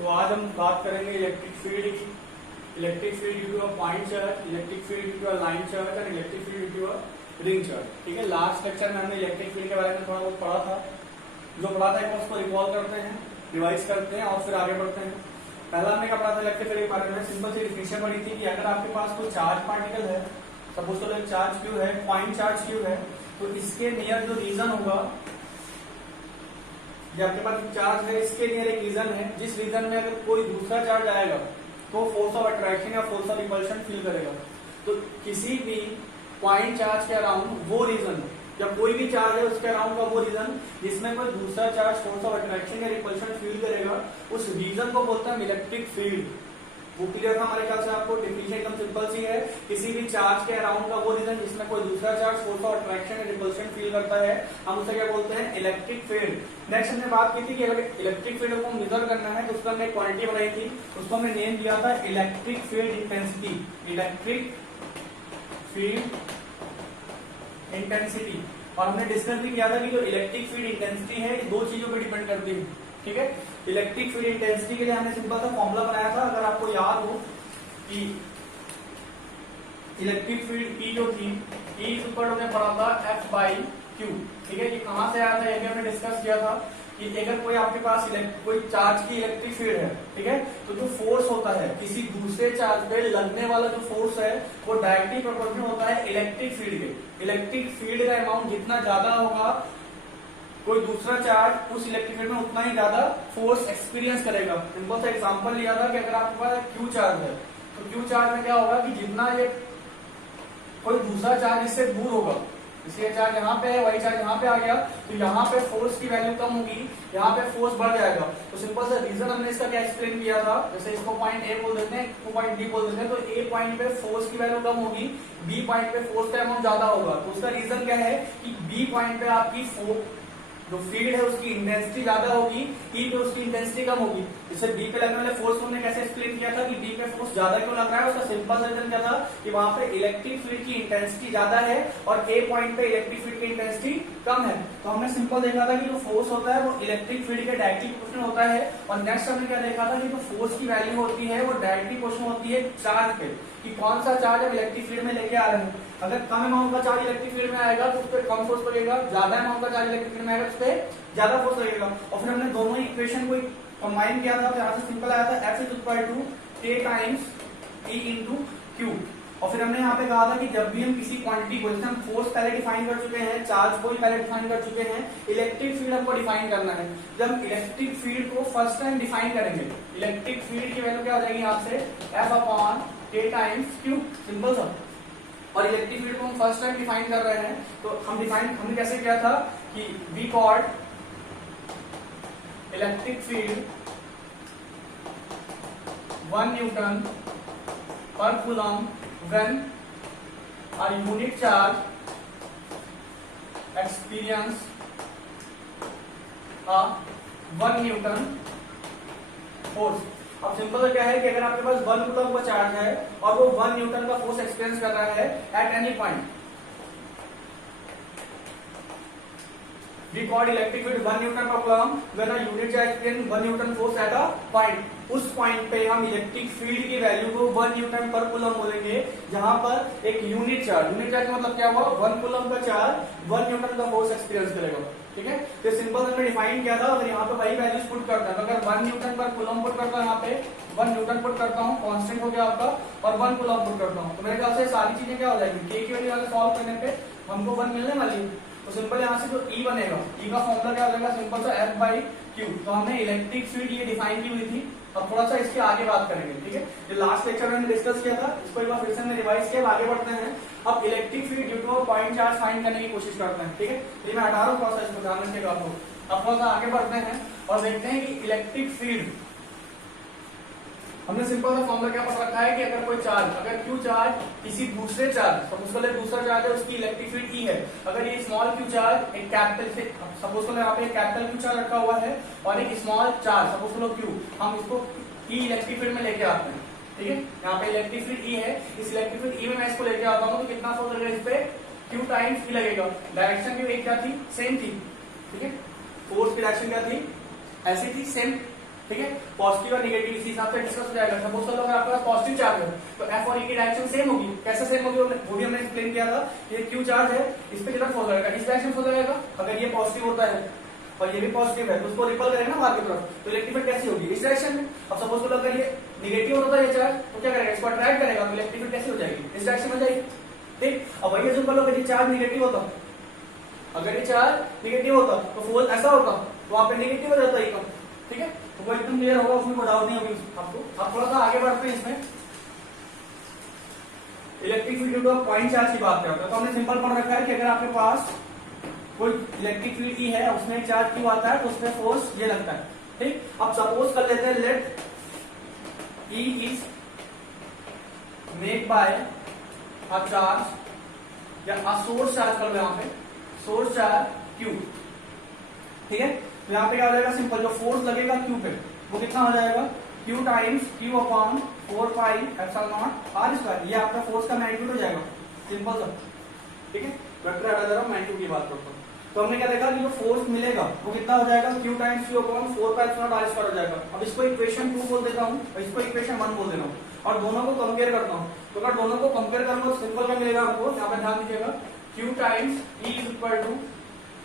तो आज हम बात करेंगे इलेक्ट्रिक फील्ड की। Electric field due to a point charge, electric field due to a line charge और electric field due to a ring charge. ठीक है, लास्ट लेक्चर में हमने इलेक्ट्रिक फील्ड के बारे में थोड़ा बहुत पढ़ा था। जो पढ़ा था एक बार उसको रिकॉल करते हैं, रिवाइज करते हैं और फिर आगे बढ़ते हैं। पहला हमने क्या पढ़ा था इलेक्ट्रिक फील्ड के बारे में? सिंपल सी डिफिनेशन पढ़ी थी कि अगर आपके पास कोई चार्ज पार्टिकल है, सपोज करो चार्ज क्यू है, पॉइंट चार्ज क्यू है, तो इसके नियर जो रीजन होगा, जब आपके पास चार्ज है इसके नियर एक रीजन है, जिस रीजन में अगर कोई दूसरा चार्ज आएगा तो फोर्स ऑफ अट्रैक्शन या फोर्स ऑफ रिपल्शन फील करेगा। तो किसी भी पॉइंट चार्ज के अराउंड वो रीजन, जब कोई भी चार्ज है उसके अराउंड का वो रीजन जिसमें कोई दूसरा चार्ज फोर्स ऑफ अट्रैक्शन या रिपल्शन फील करेगा, उस रीजन को बोलते हैं इलेक्ट्रिक फील्ड। वो क्लियर था हमारे ख्याल से आपको? डेफिनेशन एकदम सिंपल सी है, किसी भी चार्ज के अराउंड का वो रीजन जिसमें कोई दूसरा चार्ज फोर्स ऑफ अट्रैक्शन या रिपल्शन फील करता है, हम उसे क्या बोलते हैं? Electric field. नेक्स्ट हमने बात की थी कि अगर इलेक्ट्रिक फील्ड को मेजर करना है तो उसका हमने एक क्वांटिटी बनाई थी, उसको हमने नेम दिया था electric field intensity. Electric field intensity. और हमने डिस्कस भी किया था कि जो इलेक्ट्रिक फील्ड इंटेंसिटी है दो चीजों पर डिपेंड करती है। ठीक है, इलेक्ट्रिक फील्ड इंटेंसिटी के लिए हमने सिंपल सा फॉर्मूला बनाया था, अगर आपको याद हो कि इलेक्ट्रिक फील्ड P जो थी, E ऊपर हमने पढ़ा था F बाई Q। ठीक है, ये कहां से आया था ये भी हमने डिस्कस किया था कि अगर कोई आपके पास कोई चार्ज की इलेक्ट्रिक फील्ड है, ठीक है, तो जो फोर्स होता है किसी दूसरे चार्ज पे लगने वाला जो फोर्स है वो डायरेक्टली प्रोपोर्शनल होता है इलेक्ट्रिक फील्ड के। इलेक्ट्रिक फील्ड का अमाउंट जितना ज्यादा होगा, कोई दूसरा चार्ज उस इलेक्ट्रिक फील्ड में उतना ही ज्यादा फोर्स एक्सपीरियंस करेगा। सिंपल सा एग्जांपल लिया था कि अगर आपके पास क्यू चार्ज है तो क्यू चार्ज में क्या होगा कि जितना ये कोई दूसरा चार्ज इससे दूर होगा, इसलिए चार्ज यहाँ पे है, वही चार्ज यहाँ पे आ गया, तो यहाँ पे फोर्स की वैल्यू कम होगी, यहाँ पे फोर्स बढ़ जाएगा। तो सिंपल सा रीजन हमने इसका क्या एक्सप्लेन किया था, जैसे इसको पॉइंट ए बोल देते हैं, इसको पॉइंट डी बोल देते हैं, तो ए पॉइंट पे फोर्स की वैल्यू कम होगी, बी पॉइंट पे फोर्स का अमाउंट ज्यादा होगा। तो उसका रीजन क्या है कि बी पॉइंट पे आपकी जो फील्ड है उसकी इंटेंसिटी ज्यादा होगी, ई पे उसकी इंटेंसिटी कम होगी। जैसे बी पे लगने वाले फोर्स को हमने कैसे एक्सप्लेन किया था कि बी पे फोर्स ज्यादा क्यों लग रहा है, उसका सिंपल रीजन क्या था कि वहां पे इलेक्ट्रिक फील्ड की इंटेंसिटी ज्यादा है और ए पॉइंट पे इलेक्ट्रिक फील्ड की इंटेंसिटी कम है। तो हमने सिंपल देखा था कि जो फोर्स होता है वो इलेक्ट्रिक फील्ड के डायरेक्टली प्रोपोर्शनल होता है। और नेक्स्ट हमने क्या देखा था कि जो फोर्स की वैल्यू होती है वो डायरेक्टली प्रोपोर्शनल होती है चार्ज पे, कि कौन सा चार्ज हम इलेक्ट्रिक फील्ड में लेके आ रहे हैं। अगर कम अमाउंट का चार्ज इलेक्ट्रिक फील्ड में आएगा तो उस पर कम फोर्स लगेगा, ज्यादा अमाउंट का चार्ज इलेक्ट्रिक फील्ड में आएगा उस पर ज्यादा फोर्स लगेगा। और फिर हमने दोनों ही इक्वेशन को कंबाइन किया था, तो यहाँ से सिंपल आया था F is equal to K times E into Q। और फिर हमने यहाँ पे कहा था कि जब भी हम किसी क्वांटिटी को, जैसे हम फोर्स पहले डिफाइन कर चुके हैं, चार्ज को भी पहले डिफाइन कर चुके हैं, इलेक्ट्रिक फील्ड हमको डिफाइन करना है। जब हम इलेक्ट्रिक फील्ड को फर्स्ट टाइम डिफाइन करेंगे, इलेक्ट्रिक फील्ड की वैल्यू क्या हो जाएगी यहाँ से F upon K times Q, simple सा। और इलेक्ट्रिक फील्ड को हम फर्स्ट टाइम डिफाइन कर रहे हैं, तो हमने कैसे किया था कि we called electric field 1 newton पर coulomb when a unit charge experience a 1 newton force. अब सिंपल क्या है कि अगर आपके पास 1 कूलम का चार्ज है और वो 1 न्यूटन का फोर्स एक्सपीरियंस कर रहा है at any point, we called electric field 1 newton पर coulomb when a unit charge experience 1 newton force at a point. उस पॉइंट पे हम इलेक्ट्रिक फील्ड की वैल्यू को 1 न्यूटन पर कूलम बोलेंगे, जहां पर एक यूनिट चार्ज का मतलब क्या हुआ, 1 कूलम का चार्ज 1 न्यूटन का फोर्स एक्सपीरियंस करेगा। ठीक है, तो सिंपल हमने डिफाइन किया था। अगर यहाँ पे वही वैल्यूज पुट करता है, तो अगर 1 न्यूटन पर कूलम पुट करता हूँ, यहाँ पे 1 न्यूटन पुट करता हूँ, कांस्टेंट हो गया आपका, और 1 कूलम पुट करता हूँ, तो मेरे ख्याल से सारी चीजें क्या हो जाएगी, के की वैल्यू सॉल्व करने पे हमको 1 मिलने वाली है। तो सिंपल यहाँ से जो E बनेगा, E का फॉर्मूला क्या हो जाएगा, सिंपल सा F बाई Q। तो हमने इलेक्ट्रिक फील्ड ये डिफाइन की हुई थी। अब थोड़ा सा इसके आगे बात करेंगे। ठीक है, जो लास्ट लेक्चर में डिस्कस किया था इसको एक बार फिर से हमने रिवाइज किया, आगे बढ़ते हैं। अब electric field due two point charge find करने की कोशिश करते हैं। ठीक है, ये मैं हटा रहा हूँ, थोड़ा सा इसको ध्यान रखिएगा आप लोग। अब थोड़ा सा आगे बढ़ते हैं और देखते हैं कि इलेक्ट्रिक फील्ड, हमने सिंपल सा फॉर्मूला क्या पता रखा है कि अगर कोई चार्ज, अगर Q चार्ज किसी दूसरे चार्ज, सपोज कर ले दूसरा चार्ज है उसकी इलेक्ट्रिक फील्ड E है, अगर ये स्मॉल Q चार्ज एक कैपिटल से, सपोज कर ले यहाँ पे एक कैपिटल Q चार्ज रखा हुआ है और एक स्मॉल चार्ज सपोज कर लो Q, हम इसको E इलेक्ट्रिक फील्ड में लेके आते हैं। ठीक है, यहाँ पे इलेक्ट्रिक फील्ड E है, इस इलेक्ट्रिक फील्ड E में मैं इसको लेके आता हूँ, तो कितना फोर्स लगेगा इस पे, Q टाइम्स E लगेगा। डायरेक्शन भी क्या थी, सेम थी। ठीक है, फोर्स की डायरेक्शन क्या थी, ऐसी थी, सेम ठीक है, पॉजिटिव और नेगेटिव इसी हिसाब से डिस्कस हो जाएगा। सपोज करो अगर आपके पास पॉजिटिव चार्ज है तो एफ और ई की डायरेक्शन सेम होगी। कैसे सेम होगी वो भी हमने एक्सप्लेन किया था। ये क्यू चार्ज है, इस पे कितना फोर्स लगेगा, इस डायरेक्शन फोर्स लगेगा। अगर ये पॉजिटिव होता है और ये भी पॉजिटिव है तो उसको रिपल करेगा ना बाहर की तरफ, तो इलेक्ट्रिक फील्ड कैसी होगी, इस डायरेक्शन में। अब सपोज करो अगर ये नेगेटिव होता है ये चार्ज तो क्या करेगा, इसको अट्रैक्ट करेगा, तो इलेक्ट्रिक फील्ड कैसी हो जाएगी, इस डायरेक्शन में जाएगी। ठीक, अब वही जो अगर ये चार्ज नेगेटिव होता, अगर ये चार्ज नेगेटिव होता तो फोर्स ऐसा होता, तो वहां पे नेगेटिव हो जाता है। ठीक है, तो वो एकदम क्लियर होगा, उसमें कोई डाउट नहीं होगी आपको। अब थोड़ा सा आगे बढ़ते हैं इसमें। Electric field due two point charge की बात करते हैं तो हमने सिंपल पढ़ रखा है कि अगर आपके पास कोई इलेक्ट्रिक फील्ड ई है, उसमें चार्ज क्यू आता है तो उसमें फोर्स ये लगता है। ठीक, अब सपोज कर लेते हैं let E is made by a charge या अ सोर्स चार्ज कर लो, यहाँ पे सोर्स चार्ज क्यू। ठीक है, तो यहाँ पे क्या हो जाएगा, सिंपल जो फोर्स लगेगा क्यू पे वो कितना हो जाएगा, Q times Q upon 4 pi epsilon naught R square. ये आपका फोर्स का मैग्नीट्यूड हो जाएगा, सिंपल सा। ठीक है, वेक्टर हटा दे रहा हूं, मैग्नीट्यूड की बात करता हूं। तो हमने क्या देखा कि जो फोर्स मिलेगा वो कितना हो जाएगा, Q times Q upon 4 pi epsilon naught R square हो जाएगा। अब इसको इक्वेशन 2 बोल देता हूँ और इसको इक्वेशन 1 बोल देता हूँ और दोनों को कंपेयर करता हूँ। तो अगर दोनों को कंपेयर करूंगा तो सिंपल क्या मिलेगा आपको, यहाँ पे ध्यान दीजिएगा, Q times E is equal to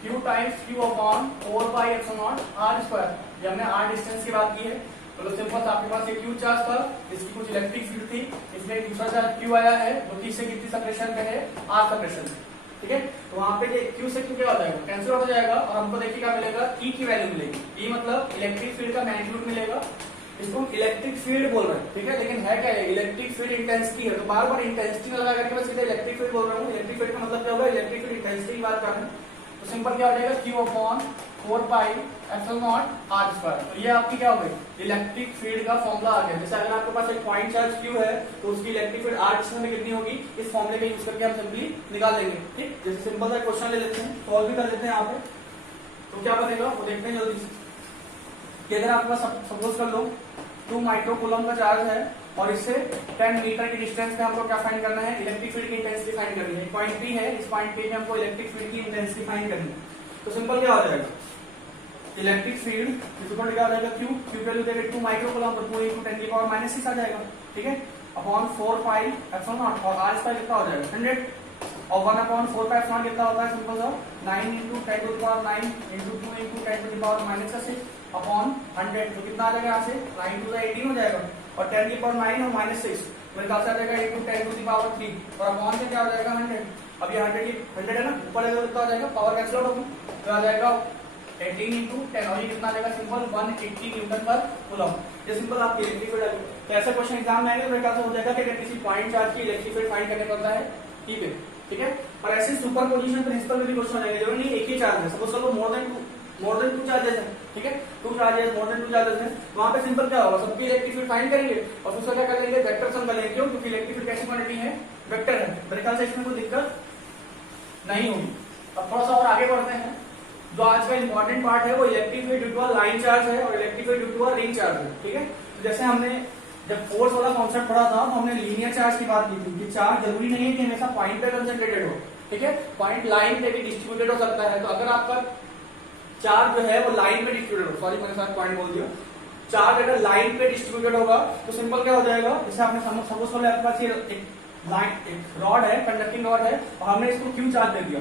Q times Q upon 4 pi epsilon naught R square. ये हमने आर डिस्टेंस की बात की है। तो सिंपल आपके पास ये क्यू चार्ज था, इसकी कुछ इलेक्ट्रिक फील्ड थी, इसमें दूसरा चार्ज क्यू आया है जो कि इससे कितनी सेपरेशन पे है, आर सेपरेशन। ठीक है, तो वहां पे क्यू से क्यू क्या हो जाएगा, कैंसिल हो जाएगा और हमको देखिए क्या मिलेगा, ई की वैल्यू मिलेगी। ई मतलब इलेक्ट्रिक फील्ड का मैग्नीट्यूड मिलेगा। इसको हम इलेक्ट्रिक फील्ड बोल रहे हैं। ठीक है, लेकिन है क्या है, इलेक्ट्रिक फील्ड इंटेंसिटी है, तो बार बार इंटेंसिटी लगा करके मैं सीधे इलेक्ट्रिक फील्ड बोल रहा हूँ। इलेक्ट्रिक फील्ड का मतलब क्या होगा, इलेक्ट्रिक फील्ड इंटेंसिटी की बात कर रहे हैं। तो सिंपल क्या हो जाएगा, Q upon 4 pi epsilon naught R square. तो ये आपकी क्या हो गई, इलेक्ट्रिक फील्ड का फॉर्मूला आ गया। जैसे अगर आपके पास एक पॉइंट चार्ज क्यू है तो उसकी इलेक्ट्रिक फील्ड आर डिस्टेंस में कितनी होगी, इस फॉर्मूले का यूज करके हम सिंपली निकाल लेंगे। ठीक, जैसे सिंपल सा क्वेश्चन ले लेते हैं, सॉल्व भी कर लेते हैं यहाँ पे। तो क्या बनेगा वो देखते हैं जल्दी से। कि अगर आपके पास सपोज कर लो 2 माइक्रोकूलम का चार्ज है और इससे 10 मीटर की डिस्टेंस पे हमको क्या फाइंड करना है, इलेक्ट्रिक फील्ड की इंटेंसिटी फाइंड करनी है। पॉइंट पी है, इस पॉइंट पी में हमको इलेक्ट्रिक फील्ड की इंटेंसिटी फाइंड करनी है। तो सिंपल क्या हो जाएगा, इलेक्ट्रिक फील्ड इक्वल क्या हो जाएगा, क्यू क्यू वैल्यू देंगे 2 माइक्रोकूलम तो 2 × 10 की पावर -6 आ जाएगा। ठीक है, अपॉन 4 पाई एप्सिलॉन नॉट और आर स्क्वायर कितना हो जाएगा 100 और 1 अपॉन 4 पाई एप्सिलॉन कितना होता है, सिंपल सा 9 × 10 to the power 9 × 2 × 10 to the power -6 upon 100। तो कितना आ जाएगा यहाँ से 9 टू द 18 हो जाएगा और 10 की पावर 9 और -6 मेरे ख्याल से आ जाएगा 10 टू द पावर 3 और अपॉन से क्या हो जाएगा 100। अब ये 100 है ना, ऊपर कितना आ जाएगा, पावर कैंसिल आउट होगी तो आ जाएगा 18 × 10 और ये कितना आ जाएगा, सिंपल 180 न्यूटन पर कूलम। ये सिंपल आपकी इलेक्ट्रिक फील्ड है। तो ऐसा क्वेश्चन एग्जाम में आएगा तो मेरे ख्याल से हो जाएगा कि अगर किसी पॉइंट चार्ज की इलेक्ट्रिक फील्ड फाइंड करने पड़ता है। ठीक है, ठीक है, और ऐसे सुपरपोजिशन प्रिंसिपल में भी क्वेश्चन आएंगे। जरूरी नहीं एक ही चार्ज है, सपोज करो मोर देन 2 चार्जेस है। ठीक है, 2 चार्जेस मोर देन 2 चार्जेस है, वहां पे सिंपल क्या होगा, सबकी इलेक्ट्रिक फील्ड फाइंड करेंगे और उसका क्या कर लेंगे, वेक्टर सम कर लेंगे। क्यों, क्योंकि इलेक्ट्रिक फील्ड कैसी क्वांटिटी है, वेक्टर है। मेरे ख्याल से इसमें कोई दिक्कत नहीं होगी। अब थोड़ा सा और आगे बढ़ते हैं। जो आज का इंपॉर्टेंट पार्ट है वो electric field due to line charge है और electric field due to ring charge है। ठीक है, तो जैसे हमने जब फोर्स वाला कॉन्सेप्ट पढ़ा था तो हमने लीनियर चार्ज की बात की थी कि चार्ज जरूरी नहीं है कि हमेशा पॉइंट पे कंसेंट्रेटेड हो। ठीक है, पॉइंट लाइन पे भी डिस्ट्रीब्यूटेड हो सकता है। तो अगर आपका चार्ज जो है वो लाइन पे डिस्ट्रीब्यूटेड हो, सॉरी मैंने साथ पॉइंट बोल दिया, चार्ज अगर लाइन पे डिस्ट्रीब्यूटेड होगा तो सिंपल क्या हो जाएगा, जैसे आपने सपोज कर लिया आपके पास ये एक रॉड है, कंडक्टिंग रॉड है और हमने इसको क्यू चार्ज दे दिया।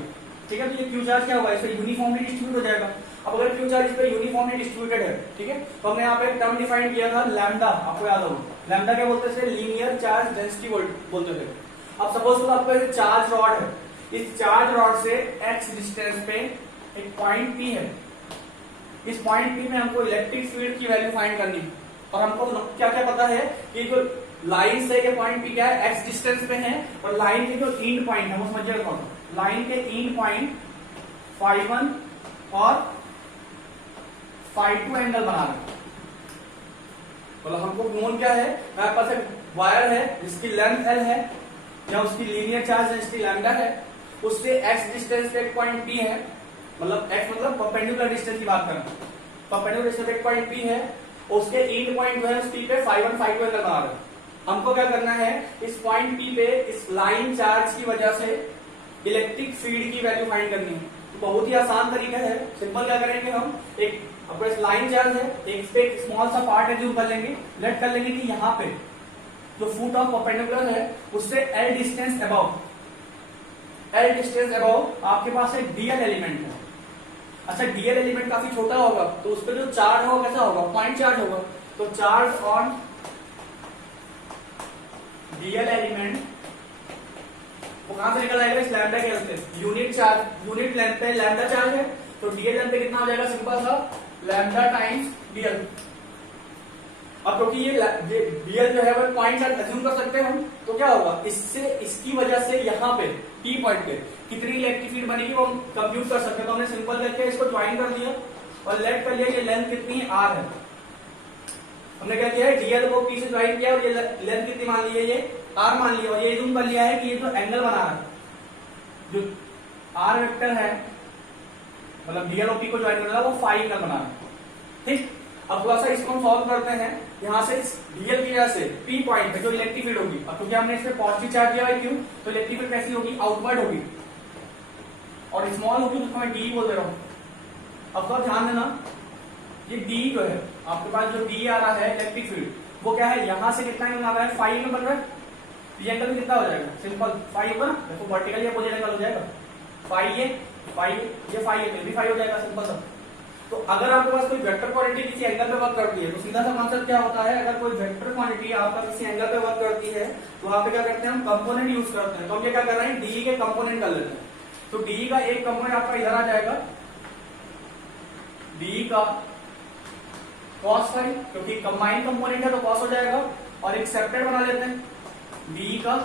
ठीक है, तो ये क्यू चार्ज क्या होगा, इस पे यूनिफॉर्मली डिस्ट्रीब्यूट हो जाएगा। अब अगर क्यू चार्ज इस पे यूनिफॉर्मली डिस्ट्रीब्यूटेड है, ठीक है, तो हमने यहाँ पे एक टर्म डिफाइन किया था लैम्डा, आपको याद होगा। लैम्डा क्या बोलते थे, लीनियर चार्ज डेंसिटी बोलते थे। अब सपोज करो आपका चार्ज रॉड है, इस चार्ज रॉड से x डिस्टेंस पे एक पॉइंट P है। इस पॉइंट P में हमको इलेक्ट्रिक फील्ड की वैल्यू फाइंड करनी है और हमको क्या क्या पता है कि जो लाइन से ये पॉइंट P क्या है, x डिस्टेंस पे है और लाइन के जो एंड पॉइंट है वो समझिएगा कौन सा, लाइन के एंड पॉइंट φ1 और φ2 एंगल बना रहे हैं। मतलब हमको नोन क्या है, हमारे पास एक वायर है जिसकी लेंथ L है या उसकी लीनियर चार्ज डेंसिटी लैम्डा है, उससे x डिस्टेंस पे एक पॉइंट P है, मतलब x मतलब परपेंडिकुलर डिस्टेंस की बात करें, परपेंडिकुलर डिस्टेंस पे एक पॉइंट P है, उसके एंड पॉइंट जो है उस P पे φ1 φ2 एंगल बना रहे हैं। हमको क्या करना है, इस पॉइंट P पे इस लाइन चार्ज की वजह से इलेक्ट्रिक फील्ड की वैल्यू फाइंड करनी है। तो बहुत ही आसान तरीका है, सिंपल क्या करेंगे हम, एक आपको इस लाइन चार्ज है, एक पे एक स्मॉल सा पार्ट एज्यूम कर लेंगे, लेट कर लेंगे कि यहाँ पे जो फुट ऑफ परपेंडिकुलर है उससे एल डिस्टेंस अबव आपके पास एक डीएल एलिमेंट है। अच्छा, डीएल एलिमेंट काफी छोटा होगा तो उस पर जो चार्ज होगा कैसा होगा, पॉइंट चार्ज होगा। तो चार्ज ऑन डीएल एलिमेंट वो कहां से निकल आएगा, इस लैम्डा के हेल्प से। यूनिट लेंथ पे लैम्डा चार्ज है तो डीएल लेंथ पे कितना हो जाएगा, सिंपल सा लैम्डा टाइम्स डीएल। अब क्योंकि ये डीएल जो है वो पॉइंट चार्ज अज्यूम कर सकते हैं हम, तो क्या होगा, इससे इसकी वजह से यहाँ पे टी पॉइंट पे कितनी इलेक्ट्रिक फील्ड बनेगी वो हम कंप्यूट कर सकते हैं। तो हमने सिंपल करके इसको ज्वाइन कर दिया और लेट कर लिया, ये लेंथ कितनी है, आर है। हमने क्या किया है, डीएल को पी से ज्वाइन किया और ये लेंथ कितनी मान ली है, ये आर मान लिया, और ये अज्यूम कर लिया है कि ये जो एंगल बना रहा है, जो आर वेक्टर है, मतलब डीएल और पी को ज्वाइन कर रहा है, वो फाई एंगल बना रहा है। ठीक, अब थोड़ा सा इसको हम सॉल्व करते हैं। यहां से डीएल की वजह से पी पॉइंट पे जो इलेक्ट्रिक फील्ड होगी, अब क्योंकि हमने इसमें पॉजिटिव चार्ज दिया है क्यों, तो इलेक्ट्रिक फील्ड कैसी होगी, आउटवर्ड होगी और स्मॉल होगी, तो मैं डी बोल दे रहा हूं। अब तो ध्यान देना, ये डी जो है आपके पास, जो डी आ रहा है इलेक्ट्रिक फील्ड, वो क्या है, यहां से कितना एंगल आ रहा है, फाई एंगल बन रहा है। ये एंगल भी कितना हो जाएगा, सिंपल फाई होगा ना, देखो वर्टिकली अपोजिट एंगल हो जाएगा, फाई ये फाई भी फाई हो जाएगा, सिंपल सा। तो अगर आपके पास कोई वेक्टर क्वांटिटी किसी एंगल पे वर्क करती है तो सीधा सा कॉन्सेप्ट क्या होता है, अगर कोई वेक्टर क्वांटिटी आपका किसी एंगल पे वर्क करती है तो वहां पे क्या करते हैं, हम कंपोनेंट यूज करते हैं। तो हम ये क्या कर रहे हैं, डी के कंपोनेंट कर लेते हैं। तो डी का एक कंपोनेंट आपका इधर आ जाएगा, डी का कॉस फाई, क्योंकि कंबाइंड कंपोनेंट है तो कॉस हो जाएगा, और एक सेपरेट बना लेते हैं डी का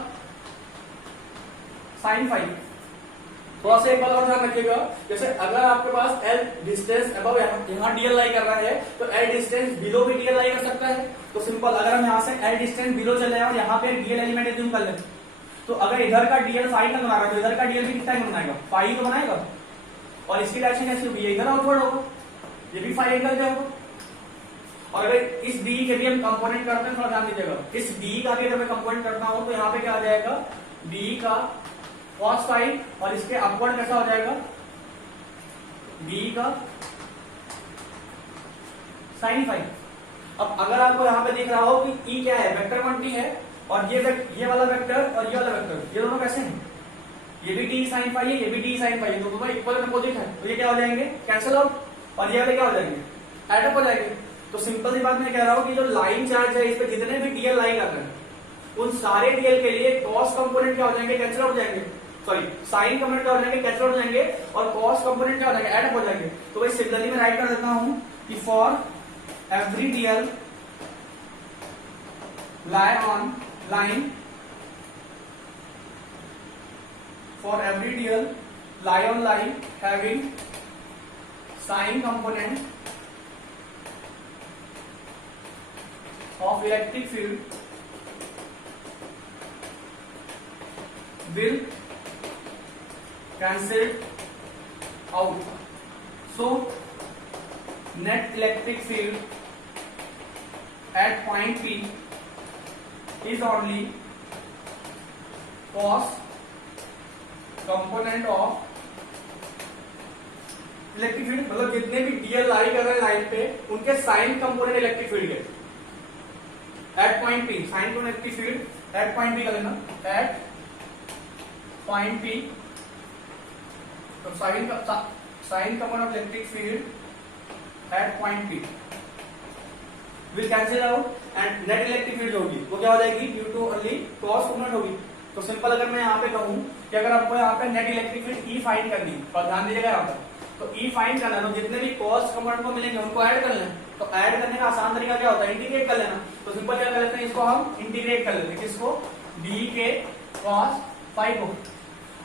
साइन फाई। थोड़ा सा एक बात और ध्यान रखिएगा, जैसे अगर आपके पास एल डिस्टेंस अबव यहाँ डीएल लाई कर रहा है तो एल डिस्टेंस बिलो भी डीएल लाई कर सकता है। तो सिंपल, अगर हम यहाँ से एल डिस्टेंस बिलो चले जाए और यहाँ पे डीएल एलिमेंट एज्यूम कर ले, तो अगर इधर का डीएल फाई का बना रहा है तो इधर का डीएल भी कितना बनाएगा, फाई तो बनाएगा, और इसकी डायरेक्शन कैसी होगी, इधर आउटवर्ड होगा, ये भी फाई एंगल क्या होगा। और अगर इस डी के भी हम कंपोनेंट करते हैं, थोड़ा ध्यान दीजिएगा, इस डी का भी अगर मैं कंपोनेंट करता हूं तो यहाँ पे क्या आ जाएगा, डी का कॉस फाई, और इसके अपवर्ड कैसा हो जाएगा, डी का साइन फाई। अब अगर आपको यहाँ पे दिख रहा हो कि ई क्या है, वेक्टर क्वांटिटी है, और ये वाला वेक्टर और ये वाला वेक्टर, ये दोनों कैसे हैं, ये भी डी साइन फाई है, ये भी डी साइन फाई है, तो दोनों इक्वल अपोजिट है, तो ये क्या हो जाएंगे, कैंसिल आउट, और ये वाले क्या हो जाएंगे, एड अप हो जाएंगे। तो सिंपल सी बात मैं कह रहा हूं कि जो लाइन चार्ज है, इस पे जितने भी डीएल लाई कर रहे हैं उन सारे डीएल के लिए कॉस कंपोनेंट क्या हो जाएंगे, कैंसिल आउट हो जाएंगे, सॉरी साइन कंपोनेंट क्या हो जाएंगे, कैंसिल आउट हो जाएंगे, और कॉस कंपोनेंट क्या हो जाएंगे, ऐड अप हो जाएंगे। तो भाई सिमिलरली मैं राइट कर देता हूं कि for every DL lie on line, for every DL lie on line having sign component of electric field will cancel out. So net electric field at point P is only cos component of electric field, मतलब जितने भी DL लाई कर रहे हैं line पे उनके sine component electric field के at point P, sine to electric field at point P का लेना, एट पॉइंट पी, तो sine component of electric field at point P will cancel out, and net electric field होगी वो क्या हो जाएगी, due to only cos component होगी। तो सिंपल अगर मैं यहाँ पे कहूं कि अगर आपको यहाँ पे net electric field E find करनी, और ध्यान दीजिएगा यहाँ पर, तो ई फाइंड करना है तो जितने भी कॉस कंपोनेंट को मिलेंगे उनको ऐड कर लेना। तो ऐड करने का आसान तरीका क्या होता है, इंटीग्रेट कर लेना। तो सिंपल क्या कर लेते हैं, इसको हम इंटीग्रेट कर लेते हैं, किसको, डी के कॉस फाई को।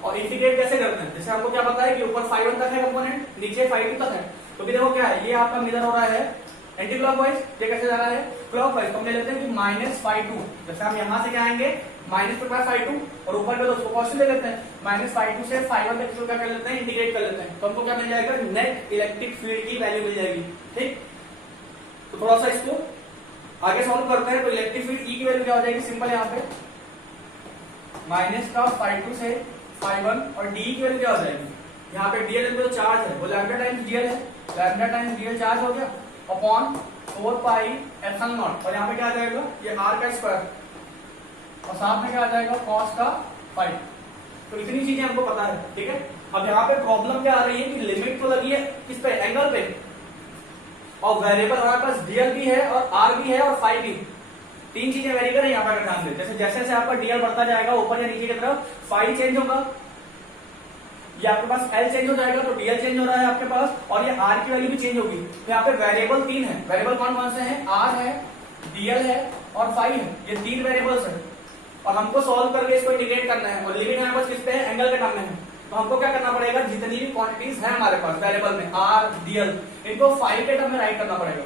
और इंटीग्रेट कैसे करते हैं, जैसे आपको क्या पता है कि ऊपर फाई 1 तक है कंपोनेंट, नीचे फाई 2 तक है, तो भी देखो क्या है, ये आपका मिरर हो रहा है एंटी क्लॉकवाइज, ये कैसे जा रहा है क्लॉकवाइज। तो हम ले लेते हैं कि माइनस फाई 2, जैसे हम यहां से क्या आएंगे माइनस पे फाई 2, और ऊपर पे उसको पॉजिटिव ले लेते हैं, माइनस फाई 2 से फाई 1 तक इसको क्या कर लेते हैं, इंटीग्रेट कर लेते हैं, तो हमको क्या मिल जाएगा, नेट इलेक्ट्रिक फील्ड की वैल्यू मिल जाएगी। ठीक, तो थोड़ा सा इसको आगे सॉल्व करते हैं। तो इलेक्ट्रिक फील्ड ई की वैल्यू क्या हो जाएगी, सिंपल यहाँ पे माइनस का फाई 2 से फाई 1, और डी की वैल्यू क्या हो जाएगी, यहाँ पे डीएल जो चार्ज है वो लैम्डा टाइम्स डीएल है, लैम्डा टाइम्स रियल चार्ज हो गया अपॉन 4 पाई एप्सिलॉन नॉट, और यहाँ पे क्या आ जाएगा ये r का स्क्वायर, और साथ में क्या आ जाएगा cos का फाई। तो इतनी चीजें हमको पता है, ठीक है। अब यहाँ पे प्रॉब्लम क्या आ रही है कि लिमिट तो लगी है किस पे, एंगल पे, और वेरिएबल हमारे पास डीएल भी है और आर भी है और फाई भी, तीन चीजें वेरी करें यहाँ पे अगर ध्यान दें। जैसे जैसे जैसे आपका डीएल बढ़ता जाएगा ऊपर या नीचे की तरफ, फाई चेंज होगा, ये आपके पास एल चेंज हो जाएगा, तो डीएल चेंज हो रहा है आपके पास, और ये आर की वैल्यू भी चेंज होगी। तो यहाँ पे वेरिएबल तीन है, वेरिएबल कौन कौन से हैं, आर है, डीएल है और फाई है, ये तीन वेरिएबल्स है, और हमको सॉल्व करके इसको इंटीग्रेट करना है, और लिमिट हमारे पास किस पे है, एंगल के टर्म में है। तो हमको क्या करना पड़ेगा, जितनी भी क्वांटिटीज है हमारे पास वेरिएबल में आर डीएल, इनको फाई के टर्म में राइट करना पड़ेगा।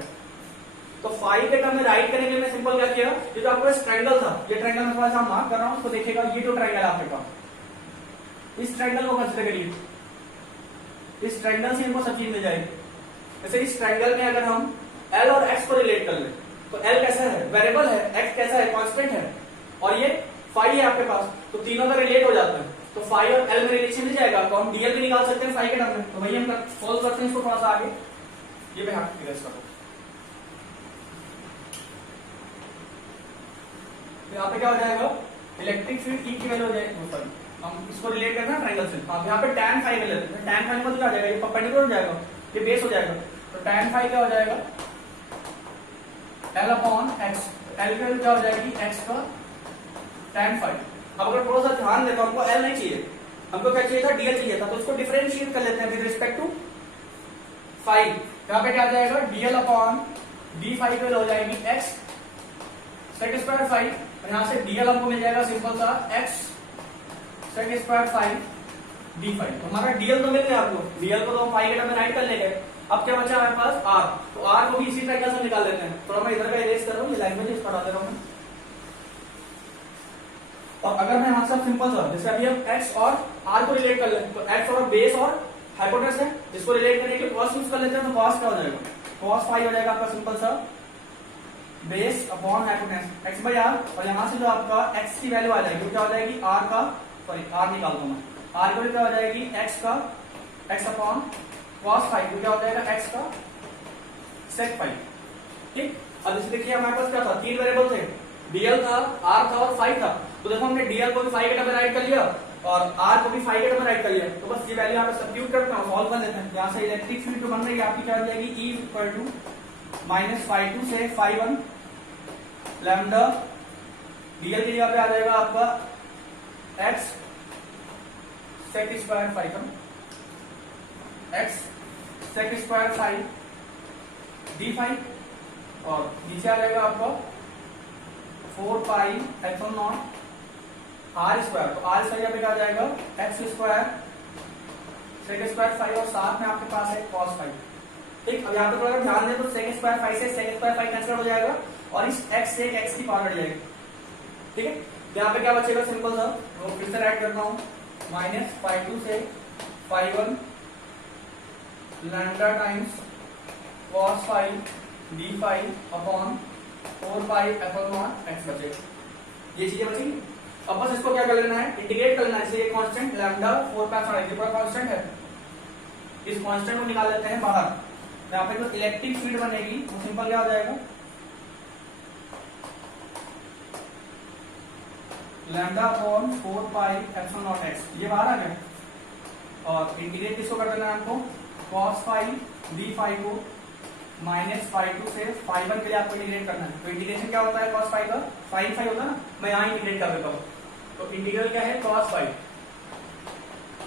तो फाई के टर्म में राइट करने के लिए मैं सिंपल क्या किया, ये जो आपके पास ट्रायंगल था, ये ट्रायंगल मैं थोड़ा सा मार्क कर रहा हूं, तो देखिएगा ये जो ट्रायंगल है आपके पास, इस ट्रायंगल को कंसीडर करिए, इस ट्रायंगल से इनको सब चीज मिल जाएगी। जैसे इस ट्रायंगल में अगर हम एल और एक्स को रिलेट कर ले, तो एल कैसा है, वेरिएबल है, एक्स कैसा है, कांस्टेंट है, और ये फाई है आपके पास, तो तीनों का रिलेट हो जाता है। तो फाई और एल में रिलेशन मिल जाएगा, तो हम डीएल भी निकाल सकते हैं फाई के टर्म में। तो वही हम सोल्व करते हैं इसको थोड़ा सा आगे, ये मैं आपको क्लियर करूं। यहाँ पे क्या हो जाएगा, इलेक्ट्रिक फील्ड ई की वैल्यू हो जाएगी, हम इसको रिलेट करते हैं ट्रायंगल से। हाँ, यहाँ पे tan फाई ले लेते हैं, tan फाई में क्या हो जाएगा, ये परपेंडिकुलर हो जाएगा, ये बेस हो जाएगा, तो tan फाई क्या हो जाएगा, L अपॉन एक्स, L की वैल्यू क्या हो जाएगी, x का tan फाई। अब अगर थोड़ा सा ध्यान दें तो हमको L नहीं चाहिए, हमको क्या चाहिए था, DL चाहिए था, तो इसको डिफरेंशिएट कर लेते हैं विद रिस्पेक्ट टू फाई। यहाँ पे क्या आ जाएगा, DL अपॉन डी फाई की वैल्यू हो जाएगी x सेक स्क्वायर फाई, और यहाँ से DL हमको मिल जाएगा सिंपल सा x sec square phi D phi. तो हमारा डीएल तो मिल गया आपको, डीएल को तो हम फाई के टर्म में राइट कर लेंगे। अब क्या बचा हमारे पास आर, तो आर को भी इसी ट्रायंगल से निकाल लेते हैं। थोड़ा मैं इधर का इरेज कर रहा हूँ, ये लैंग्वेज इसको हटा दे रहा हूँ। और अगर मैं यहाँ से सिंपल सा, जैसे अभी हम एक्स और आर को रिलेट कर लेते, तो एक्स और बेस और हाइपोटेनस है, इसको रिलेट करने के लिए कॉस यूज कर लेते हैं, तो कॉस क्या हो जाएगा, कॉस फाई हो जाएगा आपका सिंपल सा base upon hypotenuse X by R, और यहाँ से जो आपका एक्स की वैल्यू आ जाएगी वो क्या हो जाएगी, आर का, सॉरी आर निकाल दूं मैं, आर की क्या हो जाएगी, एक्स का एक्स अपॉन कॉस फाई, तो क्या हो जाएगा एक्स का सेक फाई। ठीक, अब जैसे देखिए हमारे पास क्या था, तीन वेरिएबल थे, डीएल था, आर था और फाई था। तो देखो हमने डीएल को भी फाई के टर्म में राइट कर लिया और आर को भी फाई के टर्म में राइट कर लिया, तो बस ये वैल्यू यहाँ पे सब्स्टिट्यूट करते हैं, सॉल्व कर लेते हैं। यहाँ से इलेक्ट्रिक फील्ड जो बन रही है आपकी क्या हो जाएगी, E equal to minus phi two से फाई वन लैम्डा, डीएल की जगह पे आ जाएगा आपका एक्स सेक स्क्वायर फाई का, X sec square phi D phi, और नीचे आ जाएगा आपका 4 pi epsilon naught R square, तो आर स्क्वायर पे क्या आ जाएगा, X square sec square phi, और साथ में आपके पास है कॉस फाई। ठीक, अब यहाँ पे थोड़ा ध्यान दें तो सेक स्क्वायर फाई से सेक स्क्वायर फाई कैंसिल हो जाएगा, और इस एक्स से एक्स की पावर हट जाएगी। ठीक है, यहाँ पे क्या बचेगा, सिंपल सा, वो फिर से राइट करता हूँ, माइनस फाई टू से phi one lambda times cos phi D phi upon 4 pi epsilon naught X बचेगा। ये चीजें बचेगी। अब बस इसको क्या कर लेना है, इंटीग्रेट कर लेना है। ये कांस्टेंट लैम्डा 4 पाई एप्सिलॉन ये पूरा कांस्टेंट है, इस कांस्टेंट को निकाल लेते हैं बाहर। यहाँ पे जो इलेक्ट्रिक फील्ड बनेगी वो सिंपल क्या हो जाएगा, lambda upon 4 pi epsilon naught x, ये बाहर आ गया। और इंटीग्रेट किसको कर देना है हमको, कॉस फाई डी फाई को माइनस फाई टू से फाई वन के लिए आपको इंटीग्रेट करना है। तो इंटीग्रेशन क्या होता है कॉस फाई का, फाई फाई होता है ना, मैं यहाँ इंटीग्रेट कर देता हूँ। तो इंटीग्रल क्या है, कॉस फाई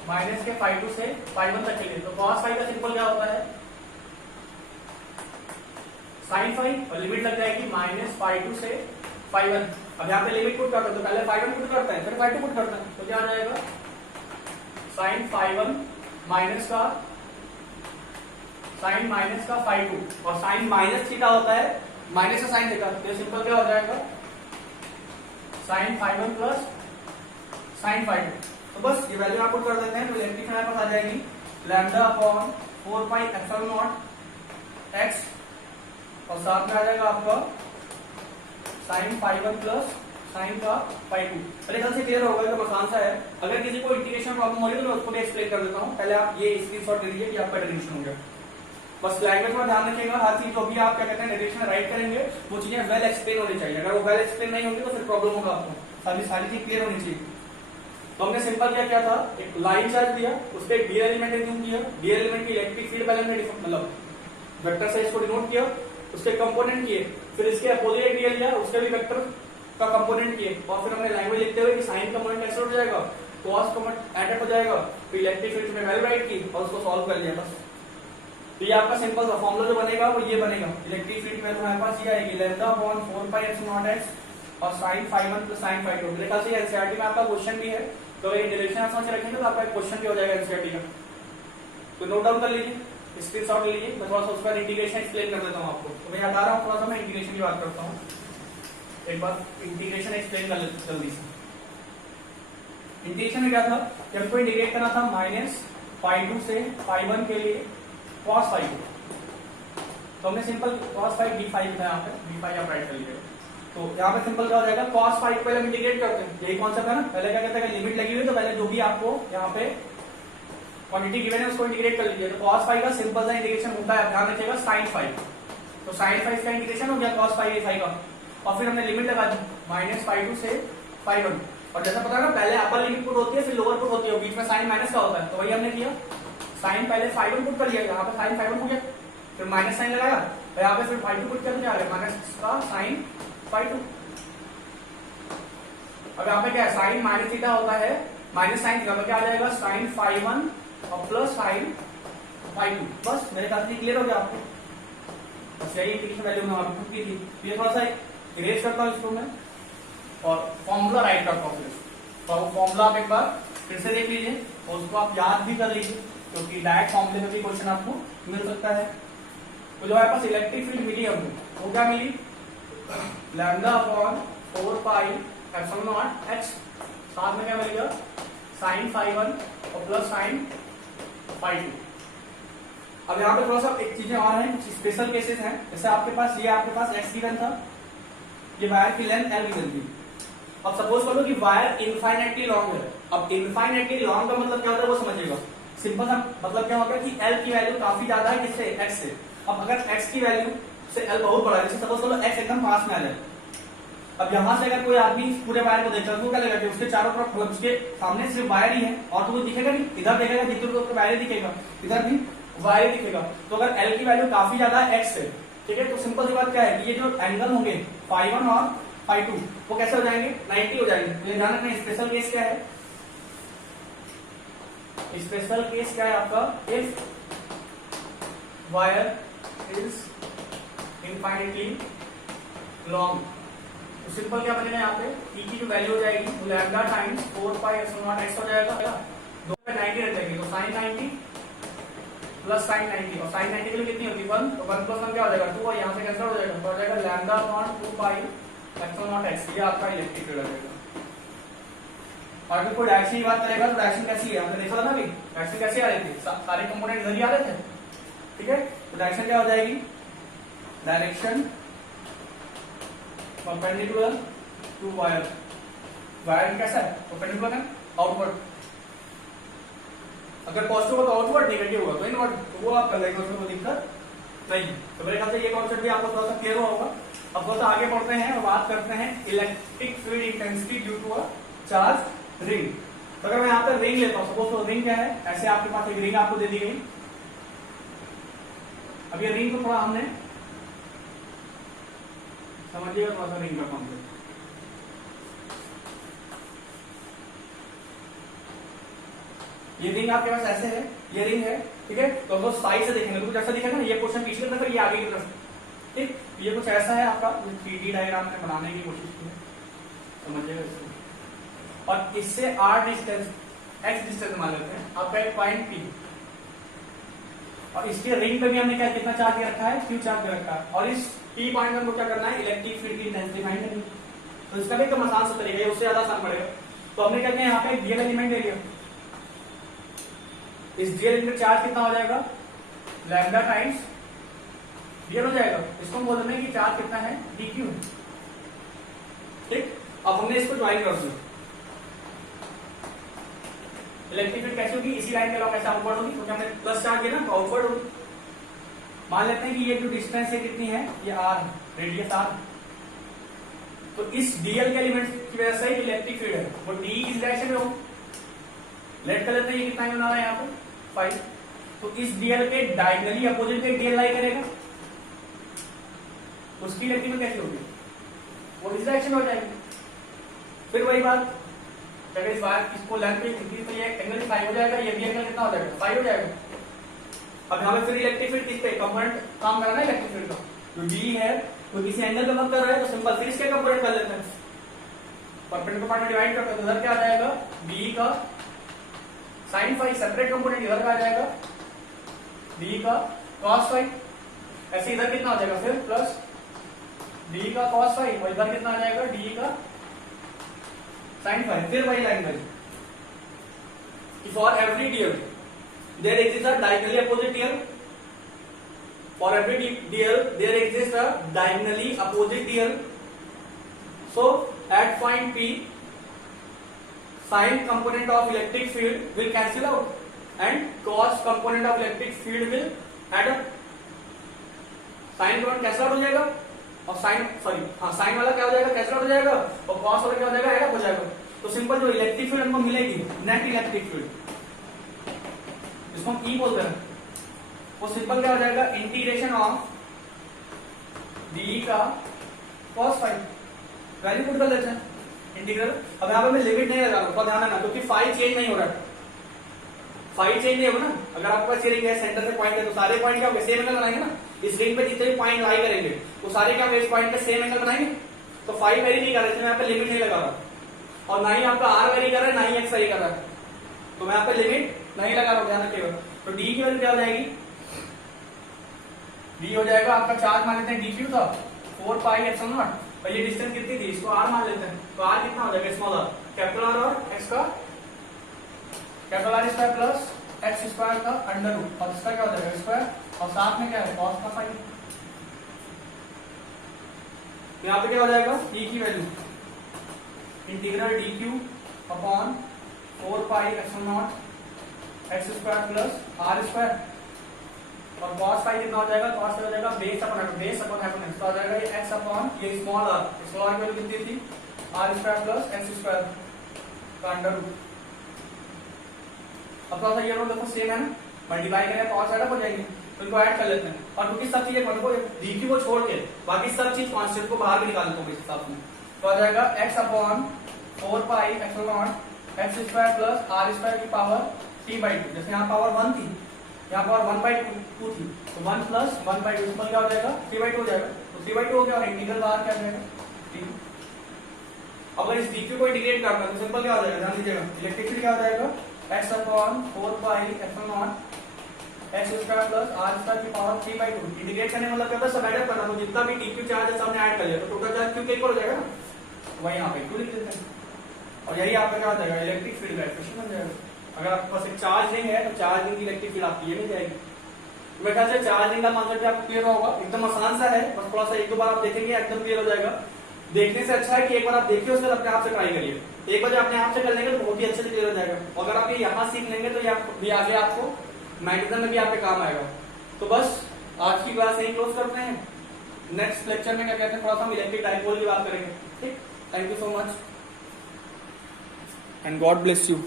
माइनस के फाई टू से फाई वन तक के लिए। तो कॉस फाई का सिंपल क्या होता है, साइन फाई, और लिमिट लग जाएगी माइनस फाई टू से फाई वन। अब यहाँ पे लिमिट पुट करते हैं, तो पहले फाई वन पुट करते हैं फिर फाई टू पुट करते हैं, तो क्या आ जाएगा, साइन फाई वन माइनस का साइन माइनस का फाई टू, और साइन माइनस थीटा होता है माइनस का साइन थीटा, तो सिंपल क्या हो जाएगा, sine phi one plus sine phi two. तो बस ये वैल्यू आप पुट कर देते हैं, तो इलेक्ट्रिक हमारे पास आ जाएगी lambda upon 4 pi epsilon naught X, और साथ में आ जाएगा आपका sine phi one plus sine का फाई टू। पहले ख्याल से क्लियर होगा, तो आसान सा है। अगर किसी को इंटीग्रेशन प्रॉब्लम हो रही है तो मैं उसको भी एक्सप्लेन कर देता हूँ। पहले आप ये स्क्रीनशॉट ले लीजिए कि आपका इंटीग्रेशन हो गया। बस लैंग्वेज में ध्यान रखिएगा, हर चीज जो भी आप क्या कहते हैं डायरेक्शन में राइट करेंगे वो चीजें वेल एक्सप्लेन होनी चाहिए। अगर वो वेल एक्सप्लेन नहीं होगी तो फिर प्रॉब्लम होगा आपको, सारी चीज क्लियर होनी चाहिए। तो हमने सिंपल क्या था, एक लाइन चार्ज दिया, उसके एक डीएल एलिमेंट इंक्लूड किया, डीएल एलिमेंट की इलेक्ट्रिक फील्ड पहले हमने मतलब वेक्टर से इसको डिनोट किया, उसके कंपोनेंट किए, फिर इसके अपोजिट डीएल लिया, उसके भी वेक्टर का कंपोनेंट किए, और फिर हमने लैंग्वेज लिखते हुए कि साइन कंपोनेंट कैसे हो जाएगा, कॉस कंपोनेंट एडेड हो जाएगा, फिर इलेक्ट्रिक फील्ड में वैल्यू राइट की और उसको सॉल्व कर लिया बस। तो ये आपका सिंपल सा फॉर्मूला जो बनेगा वो ये बनेगा, इलेक्ट्रिक फील्ड में तो हमारे पास ये आएगी lambda upon 4 pi epsilon naught X और sin φ1 प्लस sin φ2। मेरे ख्याल से एनसीईआरटी में आपका क्वेश्चन भी है, तो ये डायरेक्शन आप समझ के रखेंगे तो आपका क्वेश्चन भी हो जाएगा एनसीईआरटी का। तो नोट डाउन कर लीजिए, स्क्रीनशॉट ले लीजिए। मैं थोड़ा सा उसका इंटीग्रेशन एक्सप्लेन कर देता हूँ आपको। तो मैं याद आ रहा हूँ थोड़ा सा, मैं इंटीग्रेशन की बात करता हूँ। एक बार इंटीग्रेशन एक्सप्लेन कर लेते जल्दी से। इंटीग्रेशन में क्या था, जब कोई इंटीग्रेट करना था -φ2 से φ1 के लिए cos φ2, तो हमने सिंपल cos φ d5 लिखा है यहाँ पे, d5 आप राइट कर लीजिएगा। तो यहाँ पे सिंपल क्या हो जाएगा, cos φ को पहले हम इंटीग्रेट करते हैं, यही कॉन्सेप्ट है ना। पहले क्या कहते हैं, लिमिट लगी हुई तो पहले जो भी आपको यहाँ पे क्वांटिटी गिवन है उसको इंटीग्रेट कर लीजिए। तो cos φ का सिंपल सा इंटीग्रेशन होता है, ध्यान रखिएगा sin φ। तो sin φ का इंटीग्रेशन हो गया cos φ का, और फिर हमने लिमिट लगा दी -φ2 से φ1। और जैसा पता है ना, पहले अपर लिमिट पुट होती है फिर लोअर पुट होती है, बीच में साइन माइनस का होता है, तो वही हमने किया। साइन पहले φ1 पुट कर लिया, यहाँ पे साइन φ1 हो गया, फिर माइनस साइन लगाया, और यहाँ पे फिर φ2 पुट किया तो क्या आ गया, माइनस का साइन φ2। अब यहाँ पे क्या है, साइन माइनस थीटा होता है, माइनस साइन थीटा, क्या आ जाएगा साइन φ1 और प्लस साइन φ2। बस मेरे ख्याल से क्लियर हो गया आपको। बस यही इंटीग्रेशन वैल्यू में आपको पुट की थी। ये थोड़ा सा इरेज करता हूँ इसको मैं और फॉर्मूला राइट करता हूँ। फिर फॉर्मूला आप एक बार फिर से देख लीजिए और उसको आप याद भी कर लीजिए, क्योंकि डायरेक्ट फॉर्मूले में भी क्वेश्चन आपको मिल सकता है। तो जो हमारे पास इलेक्ट्रिक फील्ड मिली हमको, वो क्या मिली, lambda upon 4 pi epsilon naught x, साथ में क्या मिलेगा साइन φ1 और प्लस साइन φ2। अब यहाँ पे थोड़ा सा एक चीजें और हैं, स्पेशल केसेस हैं। जैसे आपके पास एक्स गिवन था, ये वायर की लेंथ एल गिवन थी। अब सपोज करो कि वायर इनफाइनाइटली लॉन्ग है। अब इनफाइनाइटली लॉन्ग का मतलब क्या होता है वो समझिएगा। सिंपल सा मतलब क्या होगा कि एल की वैल्यू काफी ज्यादा है किससे, एक्स से। अब अगर एक्स की वैल्यू से एल बहुत बड़ा है, जैसे सपोज करो एक्स एकदम पास में आ जाए, अब यहां से अगर कोई आदमी पूरे वायर को देखता है तो क्या लगेगा, उसके चारों तरफ मतलब उसके सामने सिर्फ वायर ही है और तो वो दिखेगा नहीं, इधर देखेगा जिधर तो वायर दिखेगा, इधर भी वायर दिखेगा। तो अगर एल की वैल्यू काफी ज्यादा है एक्स से, ठीक है, तो सिंपल सी बात क्या है कि ये जो एंगल होंगे φ1 और φ2 वो कैसे हो जाएंगे, 90 हो जाएंगे। तो ध्यान रखना, स्पेशल केस क्या है, स्पेशल केस क्या है आपका, if wire is infinitely long. तो सिंपल क्या बनेगा यहाँ पे, ई की जो वैल्यू हो जाएगी वो lambda times 4 pi epsilon naught x हो जाएगा, 2 पे 90 रख देंगे तो sin 90 प्लस sin 90, और sin 90 के लिए कितनी होती है 1, तो 1 प्लस 1 क्या हो जाएगा 2, और यहाँ से कैंसिल हो जाएगा, तो हो जाएगा लैम्डा अपॉन 2 पाई एप्सिलॉन नॉट एक्स। ये आपका इलेक्ट्रिक फील्ड हो जाएगा। और अगर कोई डायरेक्शन की बात करेगा तो डायरेक्शन कैसी है, हमने देखा था ना अभी, डायरेक्शन कैसे आ रही थी, सारे कंपोनेंट इधर ही आ रहे थे, ठीक है। तो डायरेक्शन क्या हो जाएगी, direction perpendicular to wire. Wire कैसा है, परपेंडिकुलर है आउटवर्ड, अगर पॉजिटिव होगा तो आउटवर्ड, नेगेटिव होगा तो इनवर्ड, तो वो आप कर लेंगे, उसमें कोई दिक्कत नहीं। तो मेरे ख्याल से ये कॉन्सेप्ट भी आपको थोड़ा सा क्लियर होगा। अब थोड़ा सा आगे बढ़ते हैं और बात करते हैं electric field intensity due to a charge ring. तो अगर मैं यहाँ पर रिंग लेता हूँ, सपोज तो रिंग क्या है, ऐसे आपके पास एक रिंग आपको दे दी गई। अब ये रिंग को थोड़ा हमने समझिएगा, थोड़ा सा रिंग का कॉन्सेप्ट। ये रिंग आपके पास ऐसे है, ये रिंग है, ठीक है। तो हम लोग साइड से देखेंगे तो कुछ ऐसा दिखेगा ना, ये पोर्शन पीछे की तरफ, ये आगे की तरफ, ठीक। ये कुछ ऐसा है आपका, 3D डायग्राम में बनाने की कोशिश की है, समझिएगा इसको। और इससे r डिस्टेंस, x डिस्टेंस मान लेते हैं आपका एक पॉइंट P, और इसके रिंग पे भी हमने क्या कितना चार्ज दे रखा है, Q चार्ज दे रखा है, और इस P पॉइंट में हमको क्या करना है, इलेक्ट्रिक फील्ड की इंटेंसिटी फाइंड करनी है। तो इसका भी एकदम आसान सा तरीका है, उससे ज्यादा आसान पड़ेगा। तो हमने क्या किया, यहाँ पे डीएल एलिमेंट ले लिया, इस डीएल एलिमेंट चार्ज कितना हो जाएगा, लैम्डा टाइम्स डीएल हो जाएगा। इसको हम बोल रहे हैं कि चार्ज कितना है, dq, ठीक। अब हमने इसको ज्वाइन कर दिया, इलेक्ट्रिक फील्ड कैसी होगी, इसी लाइन के अलॉन्ग ऐसे आउटवर्ड होगी, क्योंकि हमने प्लस चार्ज किया ना तो आउटवर्ड होगी। मान लेते हैं कि ये जो डिस्टेंस है कितनी है, ये r, रेडियस r। तो इस डीएल के एलिमेंट की वजह से इलेक्ट्रिक फील्ड है वो डी की डायरेक्शन में हो। लेट कर लेते हैं ये कितना बना रहा है यहाँ पे 5। तो इस डीएल के डायगनली अपोजिट पे डीएल लाई करेगा, उसकी इलेक्ट्रिक फील्ड कैसी होगी, वो इस डायरेक्शन में हो जाएगी। फिर वही बात, अगर इस बार इसको लेंथ पे इंक्रीज तो ये एंगल 5 हो जाएगा, ये भी एंगल कितना हो जाएगा 5 हो जाएगा। अब हमें फिर इलेक्ट्रिक फील्ड किस पे कंपोनेंट काम करना है इलेक्ट्रिक फील्ड का, जो डी है वो किसी एंगल पे वर्क कर रहा है, तो सिंपल फिर इसके कंपोनेंट कर लेते हैं, परपेंडिकुलर पार्ट में डिवाइड करते हैं। तो इधर क्या आ जाएगा, बी का sin फाई सेपरेट कंपोनेंट इधर का आ जाएगा, डी का cos फाई। ऐसे इधर कितना हो जाएगा फिर प्लस डी का cos फाई, और इधर कितना आ जाएगा डी का sin फाई। फिर वही language, for every DL there exist a diagonally opposite DL, for every DL there exist a diagonally opposite DL. So at point P sin component of electric field will cancel out and cos component of electric field will add up। sin component cancel out हो जाएगा और sin वाला क्या हो जाएगा cancel out हो जाएगा और cos वाला क्या हो जाएगा ऐड अप हो जाएगा। तो सिंपल जो इलेक्ट्रिक फील्ड हमको मिलेगी नेट इलेक्ट्रिक फील्ड, जिसको हम E बोलते हैं, वो सिंपल क्या हो जाएगा इंटीग्रेशन ऑफ डी का cos फाई। वैल्यू पुट कर लेते हैं इंटीग्रल। अब यहाँ पे मैं लिमिट नहीं लगा रहा हूँ, ध्यान रखना, क्योंकि फाई चेंज नहीं हो रहा है, फाई चेंज नहीं होगा ना। अगर आपके पास ये रिंग है, सेंटर से पॉइंट है, तो सारे पॉइंट क्या होंगे सेम एंगल बनाएंगे ना। इस रिंग पे जितने भी पॉइंट लाई करेंगे वो सारे क्या होंगे इस पॉइंट पे सेम एंगल बनाएंगे। तो फाई वेरी नहीं कर रहा है, यहाँ पे लिमिट नहीं लगा रहा, और ना ही आपका आर वेरी कर रहा है ना ही एक्स वेरी कर रहा है, तो मैं यहाँ पे लिमिट नहीं लगा रहा हूँ, ध्यान रखिएगा। तो डी की वैल्यू क्या हो जाएगी, डी हो जाएगा आपका चार्ज मान लेते हैं डी क्यू था 4 पाई एप्सिलॉन नॉट, और ये डिस्टेंस कितनी थी इसको आर मान लेते हैं, तो आर कितना हो जाएगा स्मॉल आर, कैपिटल आर और एक्स का capital R square plus x square का अंडर रूट, और इसका क्या हो जाएगा स्क्वायर, और साथ में क्या है कॉस का फाई। यहाँ पे क्या हो जाएगा ई की value integral D Q upon 4 pi epsilon naught X square plus R square, और cos फाई कितना हो जाएगा, cos फाई हो जाएगा बेस अपॉन हाइपोटेन्यूज, तो आ जाएगा ये x अपॉन ये स्मॉल r की वैल्यू कितनी थी r square plus x square का अंडर रूट। अब थोड़ा सा ये लोग देखो सेम है ना, मल्टीप्लाई करें तो और साइड हो जाएंगे, तो इनको ऐड कर लेते हैं। और क्योंकि सब चीजें को dq को छोड़ के बाकी सब चीज कांस्टेंट को बाहर निकाल दो इस हिसाब से, तो आ जाएगा x upon 4 pi epsilon naught X square plus r square की पावर t/2। जैसे यहाँ पावर 1 थी, यहाँ पर 1/2 थी, तो 1 प्लस 1/2 सिंपल क्या हो जाएगा 3/2 हो जाएगा, तो 3/2 हो गया, और इंटीग्रल बाहर क्या जाएगा 3। अगर इस dq को इंटीग्रेट करना है तो सिंपल क्या हो जाएगा, ध्यान दीजिएगा इलेक्ट्रिक फील्ड क्या हो जाएगा x upon 4 pi epsilon naught X square plus r square की पावर 3/2। इंटीग्रेट करने मतलब क्या होता है सब ऐड करना, तो जितना भी dq चार्ज है सबने ऐड कर लिया, तो टोटल चार्ज q के इक्वल हो जाएगा ना, वही यहाँ पे q लिख देते हैं, और यही आपका क्या हो जाएगा इलेक्ट्रिक फील्ड का एक्सप्रेशन बन जाएगा। अगर आपके पास एक चार्ज रिंग है तो चार्ज रिंग की इलेक्ट्रिक फील्ड आपकी ये मिल जाएगी। मेरे ख्याल से चार्ज रिंग का कॉन्सेप्ट आपको क्लियर होगा, एकदम आसान सा है, बस थोड़ा सा एक दो बार आप देखेंगे एकदम क्लियर हो जाएगा। देखने से अच्छा है कि एक बार आप देखिए उसके बाद अपने आप से ट्राई करिए, एक बार अपने आप से कर लेंगे तो बहुत ही अच्छे से क्लियर हो जाएगा। अगर आप ये यहाँ सीख लेंगे तो ये आगे आपको मैथमेटिक्स में भी आपके काम आएगा। तो बस आज की क्लास यही क्लोज करते हैं, नेक्स्ट लेक्चर में क्या कहते हैं थोड़ा सा हम इलेक्ट्रिक डाइपोल की बात करेंगे। ठीक, thank you so much and God bless you.